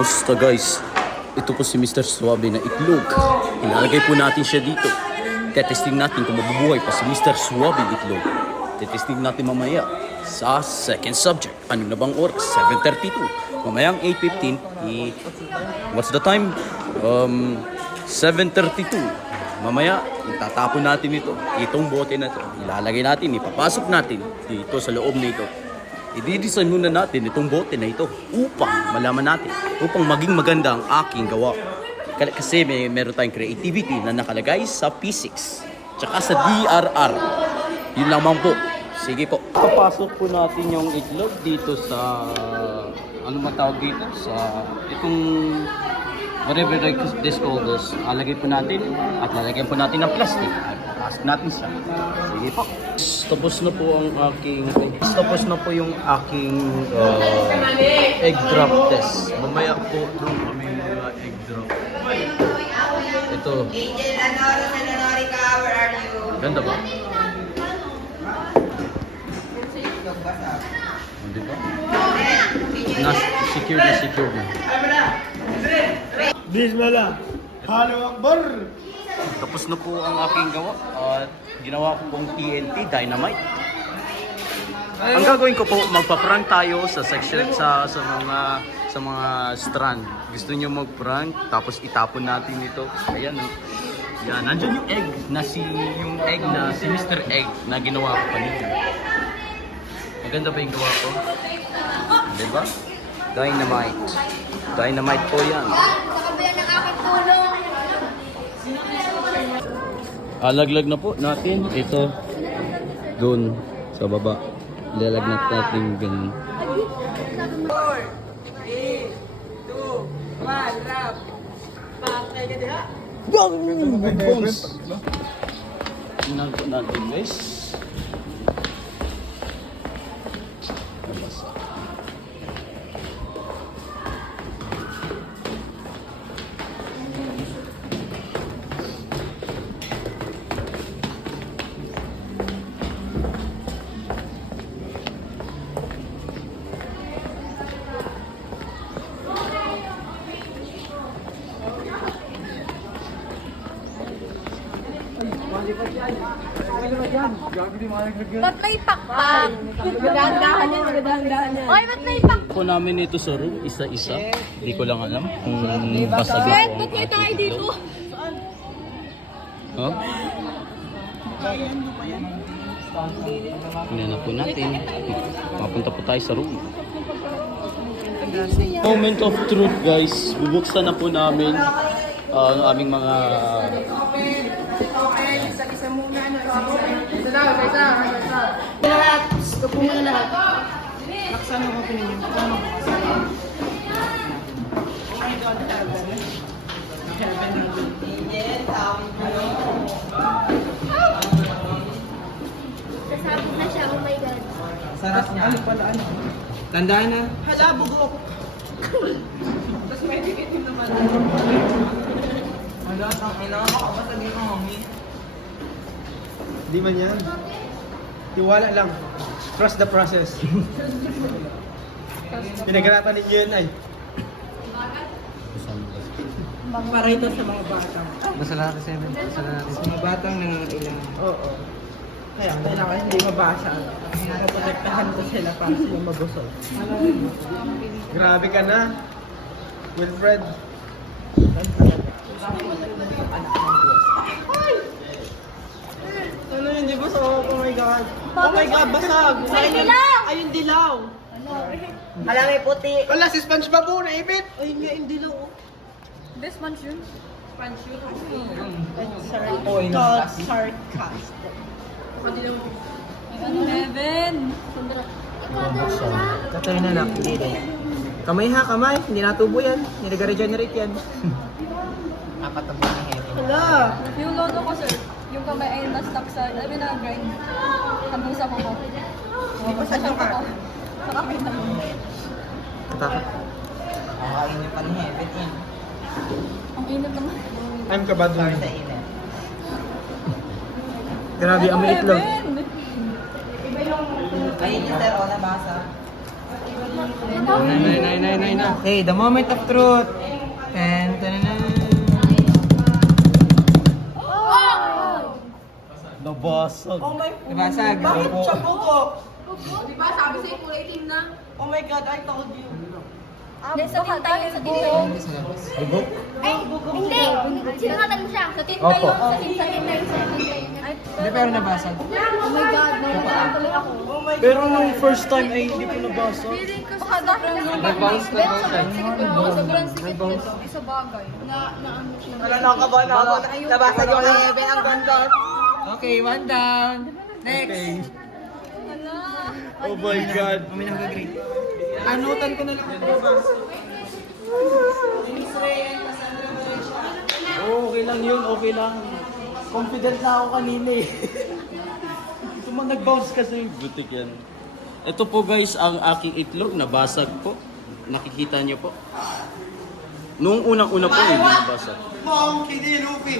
Kamusta guys? Ito po si Mr. Suabe na itlog. Ilalagay po natin siya dito. Tetesting natin kung mabubuhay pa si Mr. Suabe itlog. Tetesting natin mamaya sa second subject. Ano na bang oras? 7:32. Mamayang 8:15. What's the time? 7:32. Mamaya, itatapon natin ito. Itong bote na ito. Ilalagay natin, ipapasok natin dito sa loob nito. I-design muna natin itong bote na ito upang malaman natin, upang maging maganda ang aking gawa. Kasi meron tayong creativity na nakalagay sa P6 tsaka sa DRR. Yun lamang po. Sige po. Papasok po natin yung itlog dito sa, ano matawag dito? Sa itong, whatever this called this. Alagay po natin at lalagyan po natin ng plastic. Papasok natin siya. Sige po. Tapos na po ang aking, tapos na po yung aking egg drop test. Mamaya po nung kami mga egg drop. Ito. Angel Anoro Sanonorica, where are you? Ganda ba? Hindi ba? Secure na. Bismillah. Halo Akbar. Tapos na po ang aking gawa. Ginawa ko pong TNT Dynamite. Ang gagawin ko po, magpa-prank tayo sa section sa mga strand. Gusto niyo mag-prank tapos itapon natin ito. Ayan. Yan, nandiyan yung egg na si Mr. Egg na ginawa ko kanina. Maganda ba yung gawa ko? Diba? Dynamite. Dynamite po yan. Nakabayan ng aking tulong. Alaglag na po natin ito doon sa baba. Ilalagnat natin ganun. 4, 3, 2, 1, rap. Pakay ka diha. Bones! Tingnan po natin guys. Nabasa. Ba't may pakpak? Magdahan-dahan yan. Oy, ba't may pakpak? Po namin ito sa room, isa-isa. Hindi ko lang alam kung basag na po Ba't may tayo dito? Huh? Tingnan na po natin. Mapunta po tayo sa room. Moment of truth guys. Bubuksan na po namin ang aming mga Lahat, gusto po muna lahat. Naksan ako po ninyo. Nasabog na siya, oh my God. Sarap niya. Ano pala, ano? Tandaan na. Hala, bugo ako. Tapos may tikitin naman. Hala, tangina. Makapasagin ka, mami. Di man yan. Tiwala lang. Trust the process. Pinaganapan ninyo yun ay. Para ito sa mga batang. Basta lahat sa 7. Basta lahat Sa mga batang nangangailangan. Oo. Kaya kailangan hindi mabasa. Maprotektahan ko sila para sila mabusog. Grabe ka na. Wilfred. Ano yun, di ba sa oh my God. Oh my God, basag. May dilaw! Ayun, dilaw. Alam, may puti. Wala si SpongeBob po, naibit. Ayun nga, yung dilaw. Oh. This one yun? It's called sarcasm. Heaven! Katay na lang. Kamay ha, kamay. Hindi natubo yan. Hindi nag-regenerate yan. Apat na buwan na Hala! Yung lodo ko, sir, yung kamay ay na-stuck sa, alam mo na, grind. Hanggang sa kuko. Saan yung ka? Nakakita mo. Katakot. Ang init naman. I'm kabadun. Grabe, ang mait lang. Heaven! Ayun yung sir, o nabasa. Nay. Okay, the moment of truth. And Nabasag. nabasag. Diba sabi sa'yo kulay itim na? Hindi, sa tinta yun, sa tinta yun. Bubok? Ay, hindi! Sinangatan mo siya. Sa tinta Opo. yun. Sa tinta yun. Ay, Hindi, pero nabasag. oh my God. Naiintindihan tuloy ako. Pero nung first time ay hindi ko nabasa. Feeling ko sa dahil Nag-bounce na bounce. Sobrang sikip sa bagay. na ano siya. Nabasag yung heaven ang ganda. Okay, one down. Next. Oh my God. Kami nang gagrade. Anutan ko na lang ito ba? Oh, okay lang yun, okay lang. Confident na ako kanina eh. Ito mo nag-bounce kasi. Butik yan. Ito po guys, ang aking itlog, nabasag po. Nakikita niyo po. Nung unang-una po, hindi nabasag. Monkey D. Luffy.